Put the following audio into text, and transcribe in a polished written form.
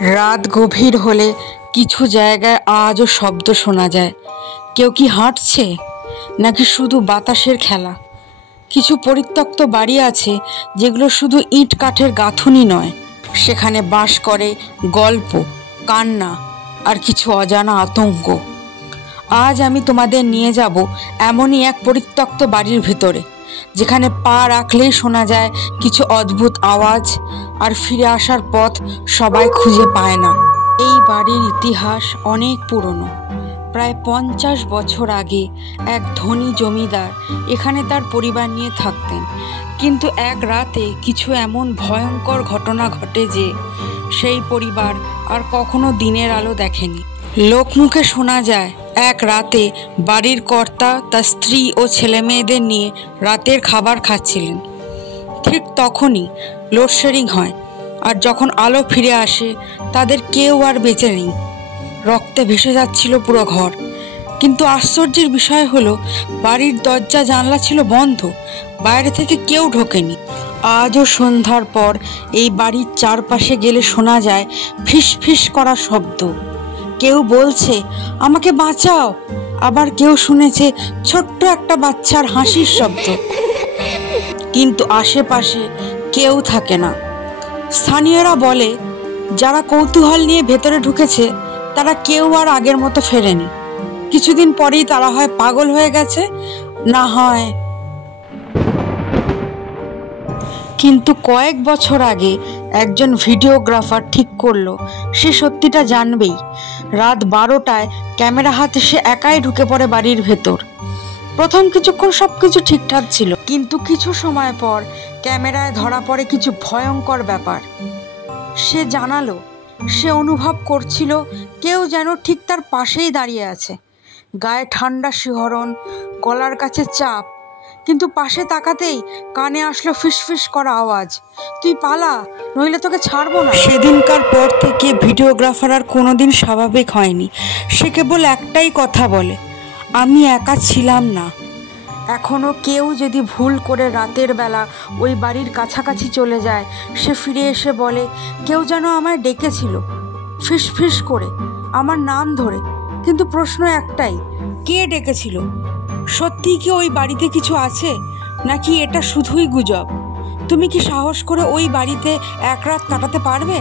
রাত গভীর হলে কিছু জায়গায় আজও শব্দ শোনা যায়। কেউ কি হাঁটছে, নাকি শুধু বাতাসের খেলা? কিছু পরিত্যক্ত বাড়ি আছে যেগুলো শুধু ইট কাঠের গাঁথুনি নয়, সেখানে বাস করে গল্প, কান্না আর কিছু অজানা আতঙ্ক। আজ আমি তোমাদের নিয়ে যাব এমনই এক পরিত্যক্ত বাড়ির ভেতরে, যেখানে পা রাখলেই শোনা যায় কিছু অদ্ভুত আওয়াজ, আর ফিরে আসার পথ সবাই খুঁজে পায় না। এই বাড়ির ইতিহাস অনেক পুরনো। প্রায় 50 বছর আগে এক ধনী জমিদার এখানে তার পরিবার নিয়ে থাকতেন। কিন্তু এক রাতে কিছু এমন ভয়ঙ্কর ঘটনা ঘটে যে সেই পরিবার আর কখনো দিনের আলো দেখেনি। লোকমুখে শোনা যায়, এক রাতে বাড়ির কর্তা তার স্ত্রী ও ছেলে মেয়েদের নিয়ে রাতের খাবার খাচ্ছিলেন। ঠিক তখনই লোডশেডিং হয়, আর যখন আলো ফিরে আসে তাদের কেউ আর বেঁচে নেই। রক্তে ভেসে যাচ্ছিল পুরো ঘর। কিন্তু আশ্চর্যের বিষয় হলো, বাড়ির দরজা জানলা ছিল বন্ধ, বাইরে থেকে কেউ ঢোকেনি। আজও সন্ধ্যার পর এই বাড়ির চারপাশে গেলে শোনা যায় ফিস ফিস করা শব্দ। কেউ বলছে, আমাকে বাঁচাও। আবার কেউ শুনেছে ছোট্ট একটা বাচ্চার হাসির শব্দ। কিন্তু আশেপাশে কেউ থাকে না। স্থানীয়রা বলে, যারা কৌতূহল নিয়ে ভেতরে ঢুকেছে তারা কেউ আর আগের মতো ফেরেনি। কিছুদিন পরেই তারা হয় পাগল হয়ে গেছে, না হয়। কিন্তু কয়েক বছর আগে একজন ভিডিওগ্রাফার ঠিক করলো সে সত্যিটা জানবেই। রাত 12টায় ক্যামেরা হাতে সে একাই ঢুকে পড়ে বাড়ির ভেতর। প্রথম কিছুক্ষণ সবকিছু ঠিকঠাক ছিল, কিন্তু কিছু সময় পর ক্যামেরায় ধরা পড়ে কিছু ভয়ঙ্কর ব্যাপার। সে জানালো, সে অনুভব করছিল কেউ যেন ঠিক তার পাশেই দাঁড়িয়ে আছে। গায়ে ঠান্ডা শিহরণ, গলার কাছে চাপ। কিন্তু পাশে তাকাতেই কানে আসলো ফিসফিস করা আওয়াজ, তুই পালা, নইলে তোকে ছাড়বো না। সেদিনকার পর থেকে ভিডিওগ্রাফার আর কোনোদিন স্বাভাবিক হয়নি। সে কেবল একটাই কথা বলে, আমি একা ছিলাম না। এখনও কেউ যদি ভুল করে রাতের বেলা ওই বাড়ির কাছাকাছি চলে যায়, সে ফিরে এসে বলে, কেউ যেন আমায় ডেকেছিল, ফিসফিস করে, আমার নাম ধরে। কিন্তু প্রশ্ন একটাই, কে ডেকেছিল? সত্যিই কি ওই বাড়িতে কিছু আছে, নাকি এটা শুধুই গুজব? তুমি কি সাহস করে ওই বাড়িতে এক রাত কাটাতে পারবে?